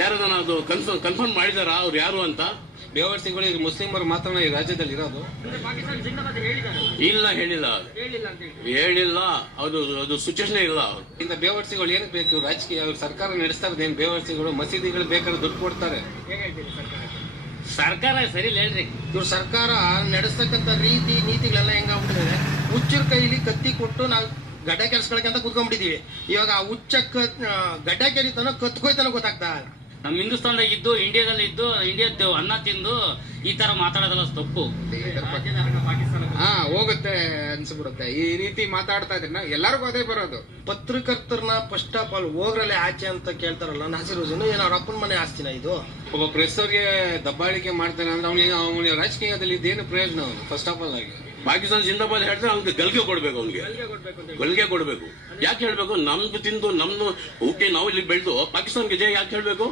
ಯಾರನ್ನ ಅದು ಕನ್ಫರ್ಮ್ ಮಾಡಿದಾರ ಅವ್ರು ಯಾರು ಅಂತ? ಬೇವರ್ಸಿಗಳು ಈಗ ಮುಸ್ಲಿಮರು ಮಾತ್ರ ಈ ರಾಜ್ಯದಲ್ಲಿ ಇರೋದು. ಇಲ್ಲ, ಹೇಳಿಲ್ಲ. ಅದು ಸಿಚುವೇಶನ್ ಇಲ್ಲ. ಇಂಥ ಬೇವರ್ಸಿಗಳು ಏನಕ್ಕೆ ಬೇಕು? ರಾಜಕೀಯ ಸರ್ಕಾರ ನಡೆಸ್ತಾರೆ. ಏನ್ ಬೇವರ್ಸಿಗಳು ಮಸೀದಿಗಳು ಬೇಕಾದ್ರೆ ದುಡ್ಡು ಕೊಡ್ತಾರೆ. ಸರ್ಕಾರ ಸರಿ ಹೇಳ್ರಿ. ಇವ್ರ ಸರ್ಕಾರ ನಡೆಸ್ತಕ್ಕಂಥ ರೀತಿ ನೀತಿಗಳೆಲ್ಲ ಹೆಂಗಾಗ್ಬಿಟ್ಟಿದೆ, ಹುಚ್ಚರ ಕೈಲಿ ಕತ್ತಿ ಕೊಟ್ಟು ನಾವು ಗಡ್ಡ ಕೆಲ್ಸಗಳಕ್ಕೆ ಅಂತ ಕುತ್ಕೊಂಡ್ಬಿಟ್ಟಿದೀವಿ. ಇವಾಗ ಆ ಹುಚ್ಚ ಗಡ್ಡ ಕೆರಿತನೋ ಕತ್ಕೊಯ್ತಾನೋ ಗೊತ್ತಾಗ್ತಾ. ನಮ್ಮ ಹಿಂದೂಸ್ತಾನದಾಗ ಇದ್ದು ಇಂಡಿಯಾದಲ್ಲಿ ಇದ್ದು ಇಂಡಿಯಾದ ಅನ್ನ ತಿಂದು ಈ ತರ ಮಾತಾಡೋದಲ್ಲ ತಪ್ಪು. ಹೋಗುತ್ತೆ ಅನ್ಸ್ಬಿಡುತ್ತೆ ಈ ರೀತಿ ಮಾತಾಡ್ತಾ ಇದ್ರೆ. ಎಲ್ಲರಿಗೂ ಅದೇ ಬರೋದು. ಪತ್ರಕರ್ತರನ್ನ ಫಸ್ಟ್ ಆಫ್ ಆಲ್ ಹೋಗ್ರಲ್ಲೇ ಆಚೆ ಅಂತ ಕೇಳ್ತಾರಲ್ಲ ನಾಸಿರ್ ಹುಸೇನ್. ಏನ್ ಅವ್ರ ಅಪ್ಪನ ಮನೆ ಆಸ್ತಿನ ಇದು? ಒಬ್ಬ ಪ್ರೆಸ್ ಅವ್ರಿಗೆ ದಬ್ಬಾಳಿಕೆ ಮಾಡ್ತಾನೆ ಅಂದ್ರೆ ಅವನಿಗೆ ರಾಜಕೀಯದಲ್ಲಿ ಇದೇನು ಪ್ರಯೋಜನ? ಅವನು ಫಸ್ಟ್ ಆಫ್ ಆಲ್ ಆಗಿ ಪಾಕಿಸ್ತಾನ ಜಿಂದಾಬಾದ್ ಹೇಳಿದ್ರೆ ಅವ್ನಿಗೆ ಗಲ್ಗೆ ಕೊಡ್ಬೇಕು. ಗಲ್ಗೆ ಕೊಡ್ಬೇಕು. ಯಾಕೆ ಹೇಳ್ಬೇಕು? ನಮ್ದು ತಿಂದು ನಮ್ದು ಹುಟ್ಟಿ ನಾವು ಇಲ್ಲಿ ಬೆಳೆದು ಪಾಕಿಸ್ತಾನಕ್ಕೆ ಜಯ ಯಾಕೆ ಹೇಳ್ಬೇಕು?